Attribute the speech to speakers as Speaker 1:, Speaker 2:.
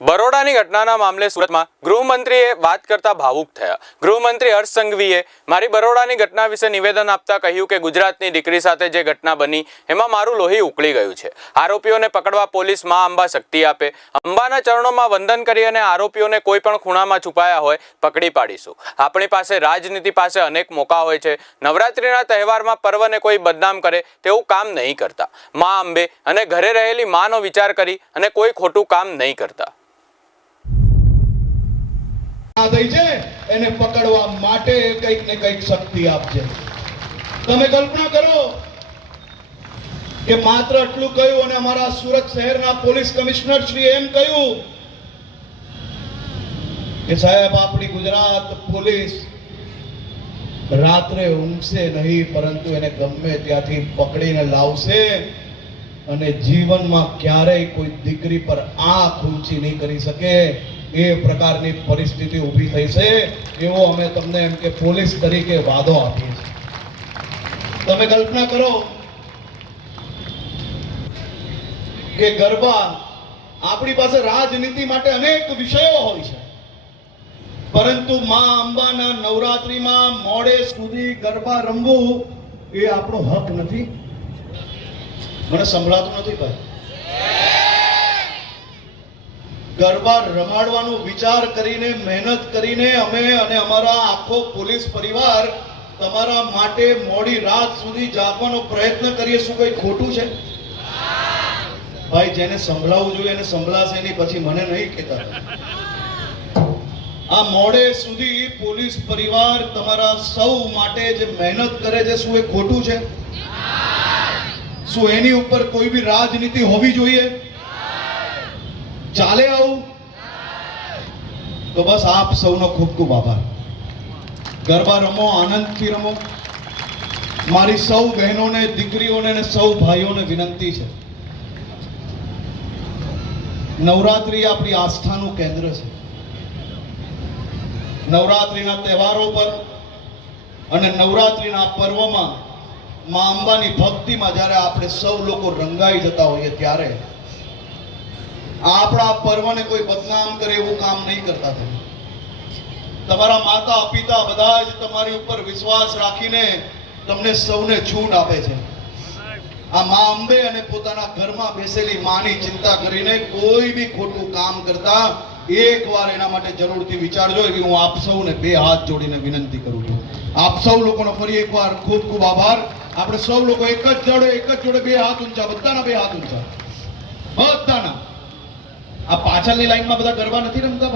Speaker 1: બરોડાની ઘટનાના મામલે સુરતમાં ગૃહમંત્રીએ વાત કરતા ભાવુક થયા. ગૃહમંત્રી હર્ષ સંઘવીએ મારી બરોડાની ઘટના વિશે નિવેદન આપતા કહ્યું કે ગુજરાતની દીકરી સાથે જે ઘટના બની, એમાં મારું લોહી ઉકળી ગયું છે. આરોપીઓને પકડવા પોલીસ મા અંબા શક્તિ આપે. અંબાના ચરણોમાં વંદન કરી અને આરોપીઓને કોઈ પણ ખૂણામાં છુપાયા હોય, પકડી પાડીશું. આપણી પાસે રાજનીતિ પાસે અનેક મોકા હોય છે. નવરાત્રિના તહેવારમાં પર્વને કોઈ બદનામ કરે તેવું કામ નહીં કરતા. મા અંબે અને ઘરે રહેલી માનો વિચાર કરી અને કોઈ ખોટું કામ નહીં કરતા.
Speaker 2: આ થઈ છે એને પકડવા માટે કંઈક ને કંઈક શક્તિ આપજે. તમે કલ્પના કરો કે માત્ર આટલું કહ્યું અને અમારા સુરત શહેરના પોલીસ કમિશનર શ્રી એમ કહ્યું કે સાહેબ, આપણી ગુજરાત પોલીસ રાત્રે ઊંઘશે નહીં, પરંતુ એને ગમે ત્યાંથી પકડીને લાવશે અને જીવનમાં ક્યારેય કોઈ દીકરી પર આંખ ઊંચી નહીં કરી શકે. એ પ્રકારની પરિસ્થિતિ ઊભી થઈ છે, એવો અમે તમને એમ કે પોલીસ તરીકે વાદો આપીએ છીએ. તમે કલ્પના કરો કે ગરબા આપણી પાસે રાજનીતિ માટે અનેક વિષયો હોય છે. પરંતુ માં અંબાના નવરાત્રીમાં મોડે સુધી ગરબા રમવું એ આપણો હક નથી. મને સંભળાતું નથી ભાઈ. ગરબા રમાડવાનો વિચાર કરીને, મહેનત કરીને અમે અને અમારા આખો પોલીસ પરિવાર તમારા માટે મોડી રાત સુધી જાગવાનો પ્રયત્ન કરીએ. શું કઈ ખોટું છે? ભાઈ, જેને સંભળાવવું જોઈએ એને સંભળાશે નહીં, પછી મને નહીં કહેતા. આ મોડે સુધી પોલીસ પરિવાર તમારા સૌ માટે જે મહેનત કરે છે, શું એ ખોટું છે? શું એની ઉપર કોઈ બી રાજનીતિ હોવી જોઈએ? ચાલે આવું? તો બસ આપ સૌનો ખૂબ ખૂબ આભાર. ગરબા રમો, આનંદથી રમો. મારી સૌ બહેનોને, દીકરીઓને અને સૌ ભાઈઓને વિનંતી છે. નવરાત્રિ આપણી આસ્થાનું કેન્દ્ર છે. નવરાત્રિના તહેવારો પર અને નવરાત્રિના પર્વમાં મા અંબાની ભક્તિમાં જ્યારે આપણે સૌ લોકો રંગાઈ જતા હોઈએ ત્યારે આપણા પર્વને કોઈ બદનામ કરે એવું કામ નહીં કરતા તમે તમારા માતા, પિતા બધા જ તમારી ઉપર વિશ્વાસ રાખીને તમને સૌને છૂટ આપે છે. આ મા અંબે અને પોતાના ઘરમાં બેસેલી માની ચિંતા કરીને કોઈ બી ખોટું કામ કરતા એકવાર એના માટે જરૂરથી વિચારજો એવી હું આપ સૌને બે હાથ જોડીને વિનંતી કરું છું. આપ સૌ લોકોનો ફરી એકવાર ખૂબ ખૂબ આભાર. આપણે સૌ લોકો એક જ જોડે, એક જ જોડે બે હાથ ઊંચા, બધાના બે હાથ ઊંચા. બધાના. આ પાછળની લાઈનમાં બધા ગરબા નથી રમતા